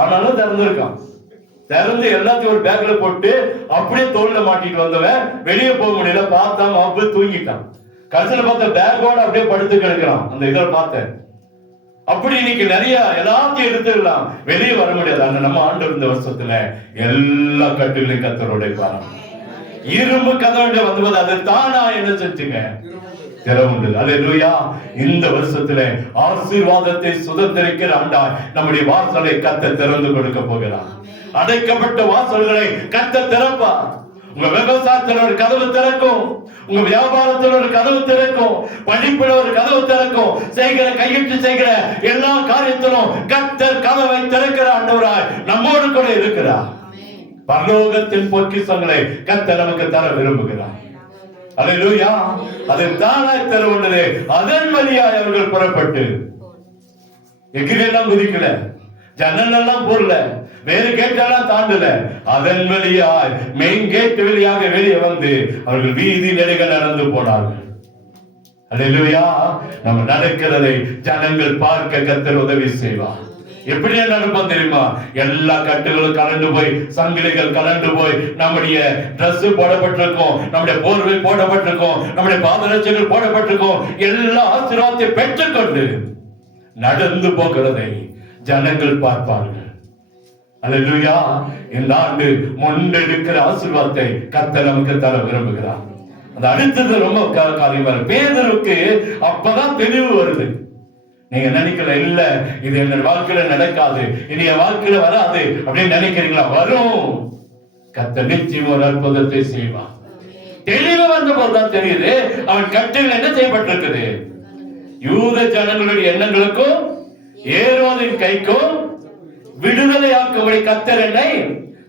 ஆனாலும் திறந்திருக்கான். திறந்து எல்லாத்தையும் ஒரு பேக்ல போட்டு அப்படியே தோல்ல மாட்டிட்டு வந்தவன் வெளியே போக முடியல. பார்த்தான், அப்படியே தூங்கிட்டான். கடைசியில பார்த்த பேக்கோட அப்படியே படுத்து கிடக்கிறான். அந்த இதை பார்த்தேன். அப்படி இன்னைக்கு நிறைய எல்லாத்தையும் எடுத்துடலாம், வெளியே வர முடியாது. ஆனா நம்ம ஆண்டவர் இந்த வருஷத்துல எல்லா கட்டிலையும் கர்த்தர் உடைப்பாராம். இரும்பு கதவுல வந்தபோது அது தானா என்ன செஞ்சுங்க? திறவுண்டது. அல்லேலூயா. இந்த வருஷத்துல ஆசீர்வாதத்தை சுதந்திரிக்கிற ஆண்டாய் நம்முடைய வாசலை கர்த்தர் திறந்து கொடுக்க போகிறார். அடைக்கப்பட்ட வாசல்களை கர்த்தர் திறப்பார். உங்க விவசாயத்துல ஒரு கதவு திறக்கும், உங்க வியாபாரத்துல ஒரு கதவு திறக்கும், படிப்புல ஒரு கதவு திறக்கும். செய்கிற கையிட்டு செய்கிற எல்லா காரியத்திலும் கர்த்தர் கதவை திறக்கிற ஆண்டவராய் நம்மோடு கூட இருக்கிறார். பரலோகத்தின் பொக்கிஷங்களை கர்த்தர் நமக்கு தர விரும்புகிறார். அல்லேலூயா. அது தானாய் தருவதே. அதன் வழியாய் அவர்கள் புறப்பட்டு எகிரெல்லாம் குதிக்கல, ஜன்னல் எல்லாம் போடல, வேறு கேட்டெல்லாம் தாண்டல, அதன் வழியாய் மெயின் கேட் வழியாக வெளியே வந்து அவர்கள் வீதி நெடுக நடந்து போனார்கள். அல்லேலூயா. நம்ம நடக்கிறதை ஜனங்கள் பார்க்க கர்த்தர் உதவி செய்வார். எப்படியா நடப்போம் தெரியுமா? எல்லா கட்டுகளும் கலண்டு போய், சங்கிலிகள் கலண்டு போய், நம்முடைய டிரஸ் போடப்பட்டிருக்கும், நம்முடைய போர்வை போடப்பட்டிருக்கும், நம்முடைய பாதரட்சைகள் போடப்பட்டிருக்கும். எல்லா ஆசீர்வாதத்தை பெற்றுக்கொண்டு நடந்து போகிறதை ஜனங்கள் பார்ப்பார்கள். அல்லேலூயா. இந்த ஆண்டு முன்னெடுக்கிற ஆசீர்வாதத்தை கர்த்தர் நமக்கு தர விரும்புகிறார். அது அடுத்தது ரொம்ப காரியமா இருக்கு. பேதுருக்கு அப்பதான் தெளிவு வருது. நீங்க நினைக்கல, இல்ல இது எங்க வாழ்க்கையில நடக்காது, இனி என் வாழ்க்கையில வராது அப்படின்னு நினைக்கிறீங்களா? வரும். கர்த்தர் நிச்சயம் ஒரு அற்புதத்தை செய்வான். தெளிவு வந்த போதுதான் தெரியுது அவன் கட்டில் என்ன செய்யப்பட்டிருக்குது. யூத ஜனங்களுடைய எண்ணங்களுக்கும் ஏரோதின் கைக்கும் விடுதலையாக்கும்படி கர்த்தர் என்னை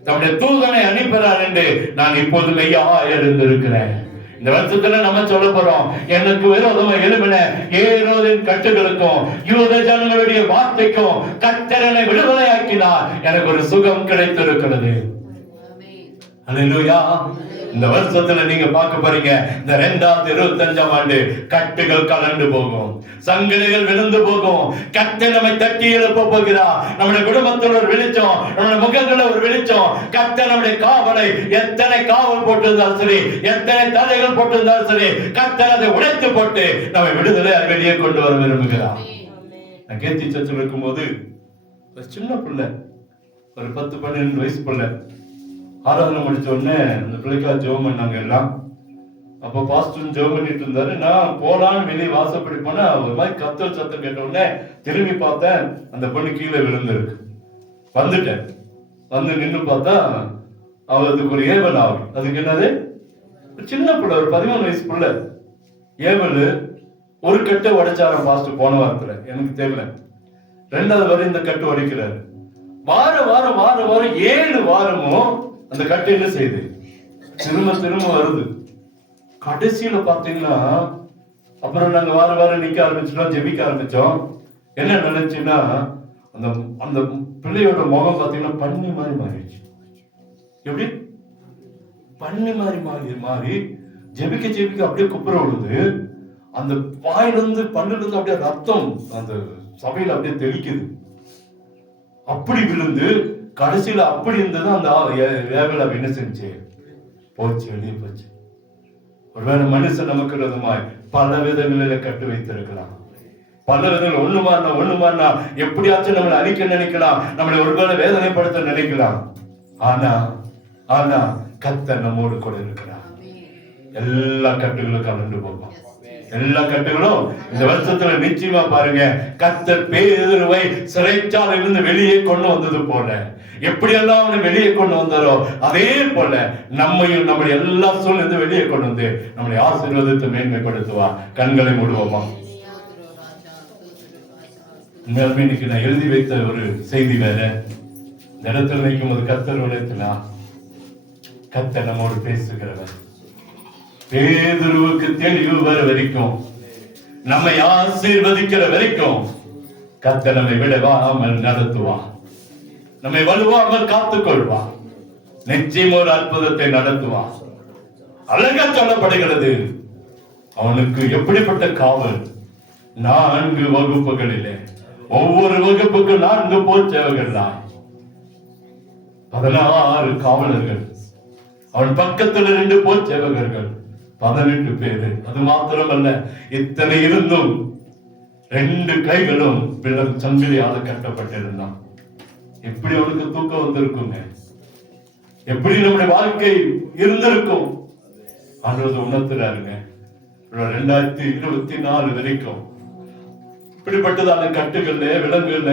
தம்முடைய தூதனை அனுப்புகிறார் என்று நான் இப்போது மெய்யா எழுந்திருக்கிறேன். இந்த வருஷத்துல நம்ம சொல்ல போறோம், எனக்கு விரோதமா எழுப்பின ஏரோதின் கட்டுகளுக்கும் யூத ஜனங்களுடைய வார்த்தைக்கும் கர்த்தர் என்னை விடுதலையாக்கினார். எனக்கு ஒரு சுகம் கிடைத்திருக்கிறது. அல்லேலூயா. இந்த வருஷத்துல நீங்க பார்க்க போறீங்க, இந்த 2025ஆம் ஆண்டு கட்டுகள் கலண்டு போகும், சங்கிலிகள் விழுந்து போகும். கர்த்தர் நம்மை தட்டி எழுப்ப போகிறார். நம்முடைய குடும்பத்தில் ஒரு வெளிச்சம், நம்முடைய முகத்துல ஒரு வெளிச்சம். கர்த்தர் நம்முடைய காவலை, எத்தனை காவல் போட்டிருந்தாலும் சரி, எத்தனை தடைகள் போட்டிருந்தாலும் சரி, கர்த்தர் அதை உடைத்து போட்டு நம்மை விடுதலை வெளியே கொண்டு வர விரும்புகிறார். நான் கேத்தி சர்ச்சில் இருக்கும்போது ஒரு சின்ன பிள்ளை, ஒரு 10-12 வயசு பிள்ளை, ஆராதனை முடிச்ச உடனே அந்த பிள்ளைக்கா ஜெபம் பண்ணாங்க எல்லாம். அப்ப பாஸ்டர் ஜெபம் பண்ணிட்டு இருந்தாரு. நான் போலான்னு வெளியே வாசப்படி போனா ஒரு மாதிரி கத்தல் சத்தம் கேட்ட உடனே திரும்பி பார்த்தேன், அந்த பொண்ணு கீழே விழுந்திருக்கு. வந்துட்டேன், வந்து நின்று பார்த்தா அவருக்கு ஒரு ஏவல் ஆகும். அதுக்கு என்னது? சின்ன பிள்ளை, ஒரு 13 வயசு பிள்ளை. ஏவல் ஒரு கட்டை உடைச்சாரம் பாஸ்டர் போன வாரத்துல, எனக்கு தெரியல. 2வது வாரம் இந்த கட்டு உடைக்கிறாரு. வாரம் 7 வாரமும் அந்த கட்டு என்ன செய்யுது? திரும்ப வருது. கடைசியில பாத்தீங்கன்னா அப்புறம் நாங்க வாரம் நிக்க ஆரம்பிச்சோம், ஜெபிக்க ஆரம்பிச்சோம். என்ன நினைச்சுன்னா அந்த அந்த பிள்ளையோட முகம் பாத்தீங்கன்னா பண்ணி மாதிரி மாறிடுச்சு. எப்படி பண்ணி மாதிரி மாறி ஜெபிக்க அப்படியே குப்புற விழுது. அந்த வாயிலிருந்து பல்லிலிருந்து அப்படியே ரத்தம் அந்த சபையில அப்படியே தெளிக்குது. அப்படி விழுந்து கடைசியில அப்படி இருந்தது. அந்த வேவல் என்ன செஞ்சு போச்சு, வெளியே போச்சு. ஒருவேளை மனுஷன் நமக்கு விரோதமாய் பல விதங்களில கட்டு வைத்திருக்கலாம். பல விதங்கள் ஒண்ணு மாறினா எப்படியாச்சும் நம்மளை அழிக்க நினைக்கலாம், நம்மளை ஒருவேளை வேதனைப்படுத்த நினைக்கலாம். ஆனா கர்த்தர் நம்மோடு கூட இருக்கிறார். எல்லா கட்டுகளும் கலந்து போகும். எல்லா கட்டுகளும் இந்த வருஷத்துல நிச்சயமா பாருங்க, கர்த்தர் பேதுருவை சிறைச்சாலையிலிருந்து வெளியே கொண்டு வந்தது போல, எப்படியெல்லாம் அவனை வெளியே கொண்டு வந்தாரோ அதே போல நம்மையும் நம்முடைய எல்லா சூழ்நிலை வெளியே கொண்டு வந்து நம்முடைய ஆசீர்வாதத்தை மேன்மைப்படுத்துவா. கண்களை மூடுவோமா? இன்னைக்கு நான் எழுதி வைத்த ஒரு செய்தி வேற, இந்த இடத்துல நிற்கும் போது கர்த்தர் உலகத்தினா கர்த்தர் நம்மோடு பேசுகிறவர். பேதுருவுக்கு தெளிவு வர வரைக்கும், நம்மை ஆசீர்வதிக்கிற வரைக்கும் கர்த்தர் நம்மை விடவாமல் நடத்துவா, நம்மை வலுவாமல் காத்துக்கொள்வா, நிச்சயம் ஒரு அற்புதத்தை நடத்துவா. அழகா சொல்லப்படுகிறது, அவனுக்கு எப்படிப்பட்ட காவல். 4 வகுப்புகளிலே ஒவ்வொரு வகுப்புக்கு 4 போர்ச்சேவர்கள் தான், 16 காவலர்கள். அவன் பக்கத்தில் 2 போர்ச்சேவகர்கள், 18 பேரு. அது மாத்திரமல்ல, இத்தனை இருந்தும் 2 கைகளும் சங்கிலியால் கட்டப்பட்டிருந்தான். எப்படி அவனுக்கு தூக்கம் வந்திருக்குங்க? எப்படி நம்முடைய வாழ்க்கை இருந்திருக்கும்? ஆண்டவர் உணர்த்துறாருங்க. 2024 வரைக்கும் இப்படிப்பட்டதான கட்டுகள்ல, விலங்குகள்ல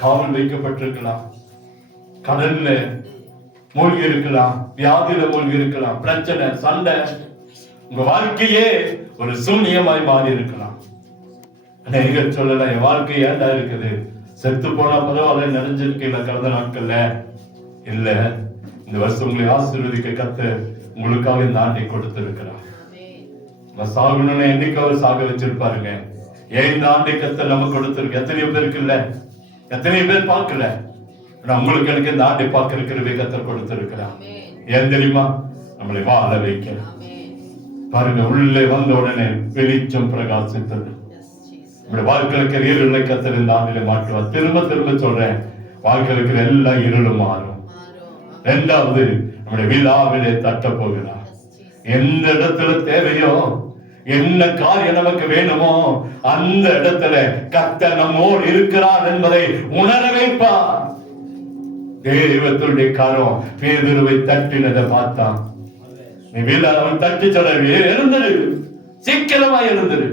காவல் வைக்கப்பட்டிருக்கலாம், கடல்ல மூழ்கி இருக்கலாம், வியாதியில மூழ்கி இருக்கலாம், பிரச்சனை, சண்டை, உங்க வாழ்க்கையே ஒரு சூனியமாய் மாறி இருக்கலாம். அநேகர் சொல்லலாம், என் வாழ்க்கை ஏண்டா இருக்குது, செத்து போனா பரவாயில்ல நினைஞ்சிருக்கீங்களா கடந்த நாட்கள்ல? இல்ல, இந்த வருஷம் உங்களை ஆசீர்வதிக்க கர்த்தர் உங்களுக்காக இந்த ஆண்டை கொடுத்திருக்கிறார். சாகணும்னு என்னைக்கு அவர் சாக வச்சிருப்பாருங்க. ஏன் இந்த ஆண்டை கர்த்தர் நமக்கு கொடுத்திருக்கு? எத்தனையோ பேருக்கு இல்ல, எத்தனையோ பேர் பார்க்கல. உங்களுக்கு எனக்கு இந்த ஆண்டை பார்க்கிற கிருபை கர்த்தர் கொடுத்திருக்கிறார். ஏன் தெரியுமா? நம்மளை வாழ வைக்க. பாருங்க, உள்ளே வந்த உடனே வெளிச்சம் பிரகாசித்தது. நம்முடைய வாழ்க்கைக்கு இருளை கர்த்தர் இந்த ஆண்டிலே மாற்றுவார். திரும்ப திரும்ப சொல்றேன், வாழ்க்கைக்கு எல்லா இருளும் மாறும். இரண்டாவது, நம்முடைய விழாவிலே தட்ட போகிறார். எந்த இடத்துல தேவையோ, என்ன காரியம் நமக்கு வேணுமோ அந்த இடத்துல கர்த்தர் நம்மோடு இருக்கிறார் என்பதை உணர வைப்பார். தேவத்துடைய காரம் பேதுருவை தட்டினதை பார்த்தான். நீ விழா அவன் தட்டி சொல்ல, எழுந்துரு, சீக்கிரமா எழுந்துரு.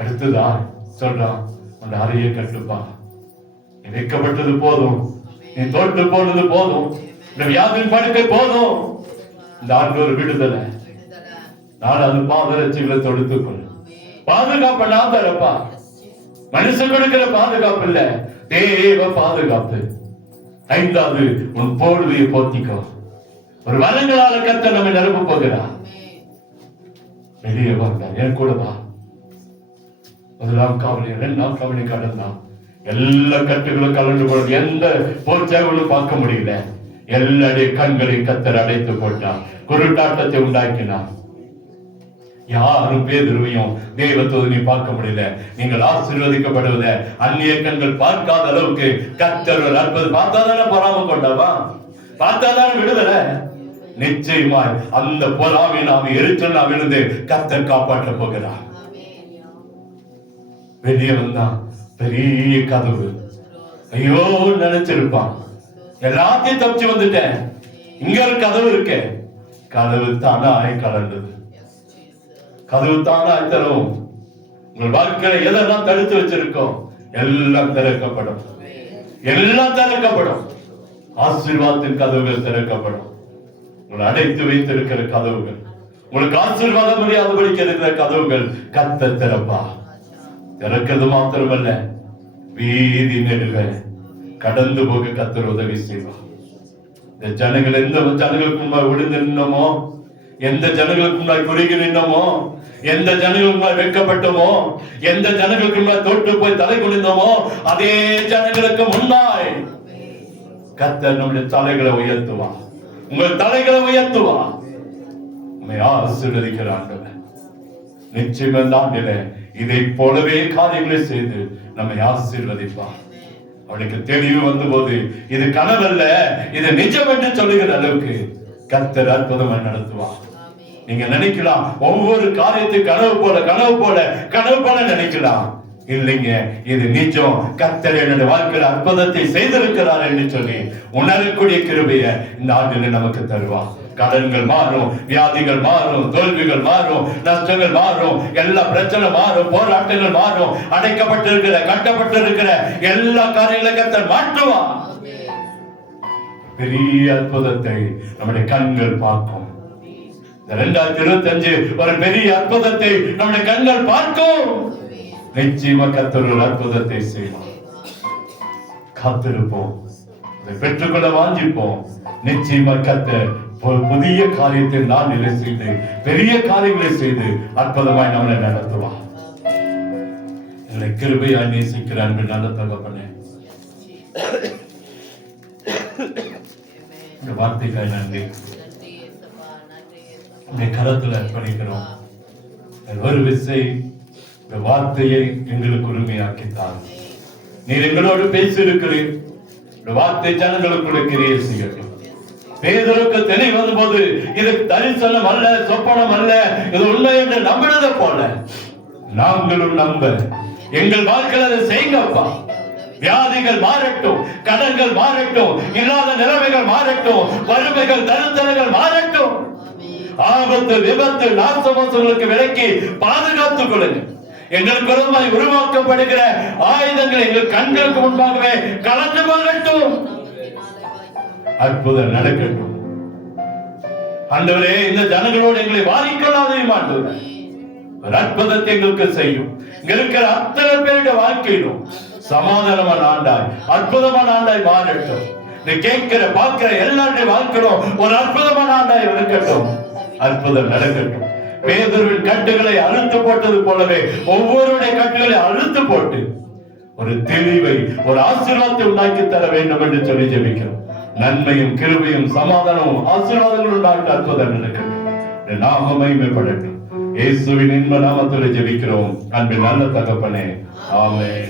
அடுத்ததா சொல்றான், உன் அறையை கட்டுப்பா, நீ வைக்கப்பட்டது போதும், நீ தோற்று போனது போதும், இந்த வியாதியின் படுக்கை போதும். இந்த ஆண்டு ஒரு விடுதலை. நான் அது பாதரட்சிகளை தொடுத்துக் கொள்ள பாதுகாப்பு நான் தரப்பா. மனுஷன் கொடுக்கிற பாதுகாப்பு இல்ல, தேவ பாதுகாப்பு. ஐந்தாவது, உன் போர்வையை போத்திக்கோ. ஒரு வரங்களால கர்த்தர் நம்மை நிரப்ப போகிறார். வெளியே வாங்க, என் கூட வா. முதலாம் காவலி, இரண்டாம் காவலி கடந்தான். எல்லா கட்டுகளும் கலந்து போனது, எந்த போர்ச்சேவலும் பார்க்க முடியல. எல்லாருடைய கண்களை கர்த்தர் அடைத்து போட்டார், குருட்டாட்டத்தை உண்டாக்கினார். யாரும் பேதுருவையும் தேவதூதனை பார்க்க முடியல. நீங்கள் ஆசீர்வதிக்கப்படுவதை அந்நிய கண்கள் பார்க்காத அளவுக்கு கர்த்தர் ஒரு அற்புதம். பார்த்தாதானே பொறாம கொண்டாவா, பார்த்தாதானே விடுதலை. நிச்சயமாய் அந்த பொறாமை நாம் எரிச்சல் நாம் இருந்து கர்த்தர் காப்பாற்ற போகிறார். வெளியே வந்தா பெரிய கதவு. ஐயோ நினைச்சிருப்பான், எல்லாத்தையும் தப்பிச்சு வந்துட்டேன், இங்க ஒரு கதவு இருக்கு. கதவு தானாய் கலந்தது. கதவு தானாய் தரும். உங்கள் வாழ்க்கையில எதெல்லாம் தடுத்து வச்சிருக்கோம் எல்லாம் திறக்கப்படும், எல்லாம் திறக்கப்படும். ஆசீர்வாதத்தின் கதவுகள் திறக்கப்படும். உங்களை அடைத்து வைத்திருக்கிற கதவுகள், உங்களுக்கு ஆசீர்வாதம் முடியாதபடிக்கு இருக்கிற கதவுகள் கர்த்தர் திறப்பா. திறக்கிறது மாத்திரமல்ல, வீதி நெடுக கடந்து போக கர்த்தர் உதவி செய்வார். இந்த ஜனங்கள் எந்த ஜனங்களுக்கு முன்பாக விழுந்து நின்னோமோ, எந்த ஜனங்களுக்கு முன்னாடி குறுகி நின்னோமோ, எந்த ஜனங்களுக்கு முன்னாடி வெட்கப்பட்டோமோ, எந்த ஜனங்களுக்கு முன்னாடி தோற்று போய் தலை குனிந்தோமோ, அதே ஜனங்களுக்கு முன்னாய் கர்த்தர் நம்முடைய தலைகளை உயர்த்துவார். உங்கள் தலைகளை உயர்த்துவார். நம்மை ஆசீர்வதிக்கிற ஆண்டவர் நிச்சயமா இந்த ஆண்டிலே இதை போலவே காரியங்களை செய்து நம்மை ஆசீர்வதிப்பார். அவனுக்கு தெளிவு வந்த போது இது கனவல்ல, இது நிஜம் என்று சொல்லுகிற அளவுக்கு கர்த்தர் அற்புதமாய் நடத்துவார். நீங்க நினைக்கலாம், ஒவ்வொரு காரியத்தை கனவு போல கனவு போல கனவு போல நினைக்கலாம். இல்லைங்க, இது நிஜம். கர்த்தர் என்னுடைய வாழ்க்கையில் அற்புதத்தை செய்திருக்கிறார் என்று சொல்லி உணரக்கூடிய கிருபையை இந்த ஆண்டில் நமக்கு தருவார். கடன்கள் மாறும், வியாதிகள் மாறும், தோல்விகள் மாறும், நஷ்டங்கள் மாறும், எல்லா பிரச்சனை மாறும், போராட்டங்கள் மாறும், அடைக்கப்பட்டிருக்கிற கட்டப்பட்டிருக்கிற எல்லா காரியங்களை கர்த்தர் மாற்றுவார். பெரிய அற்புதத்தை நம்முடைய கண்கள் பார்க்கும். 2025 ஒரு பெரிய அற்புதத்தை நம்முடைய கண்கள் பார்க்கும். நிச்சயமா கர்த்தர் ஒரு அற்புதத்தை செய்வார். காத்திருப்போம், அதை பெற்றுக்கொள்ள வாஞ்சிப்போம். நிச்சயமா கர்த்தர் புதிய காரியத்தை நான் நிலை செய்து பெரிய காரியங்களை செய்து அற்புதமாய் நம்மளை நடத்துவார். என்னை கிருபையாய் நேசிக்கிற அன்பு நல்ல தகப்பனே, இந்த வார்த்தைக்காய் நன்றி. இந்த கரத்தில் அர்ப்பணிக்கிறோம். ஒரு விசை இந்த வார்த்தையை எங்களுக்கு உரிமையாக்கித்தான். நீர் எங்களோடு பேசியிருக்கிறீர். இந்த வார்த்தை ஜனங்களுக்குள்ள கிரியை செய்யட்டும். பேதுருக்கு தெளிவு வந்த போது இது தரிசனம் அல்ல, சொப்பனம் அல்ல, இது உண்மை என்று நம்பினதை போல நாங்களும் நம்ப எங்கள் வாழ்க்கையில் அதை செய்யுங்கப்பா. வியாதிகள் மாறட்டும், கடன்கள் மாறட்டும், இல்லாத நிலைமைகள் மாறட்டும், வறுமைகள் தருத்தலைகள் மாறட்டும். ஆபத்து, விபத்து, நாசமோசங்களுக்கு விலக்கி பாதுகாத்துக் கொள்ளுங்க. எங்களுக்கு விரோதமாய் உருவாக்கப்படுகிற ஆயுதங்கள் எங்கள் கண்களுக்கு முன்பாகவே கலந்து போகட்டும். அற்புதம் நடக்கட்டும். ஆண்டவரே, இந்த ஜனங்களோடு எங்களை வாரிக்கொள்ளாதையும் ஆண்டவரே, ஒரு அற்புதத்தை எங்களுக்கு செய்யும். இங்க இருக்கிற அத்தனை பேருடைய வாழ்க்கையிலும் சமாதானமான ஆண்டாய், அற்புதமான ஆண்டாய் மாறட்டும். நீ கேட்கிற பார்க்கிற எல்லாருடைய வாழ்க்கையிலும் ஒரு அற்புதமான ஆண்டாய் இருக்கட்டும். அற்புதம் நடக்கட்டும். பேதுருவின் கட்டுகளை அழுத்து போட்டது போலவே ஒவ்வொருடைய கட்டுகளை அழுத்து போட்டு ஒரு தெளிவை, ஒரு ஆசீர்வாதத்தை உண்டாக்கி தர வேண்டும் என்று சொல்லி ஜெபிக்கிறோம். நன்மையும் கிருபையும் சமாதானமும் ஆசீர்வாதங்களும் உண்டாக்க அற்புதம் நடக்கட்டும். நாமம் மகிமைப்படட்டும். இயேசுவின் இன்ப நாமத்தில் ஜெபிக்கிறோம் அன்பின் நல்ல தகப்பனே, ஆமென்.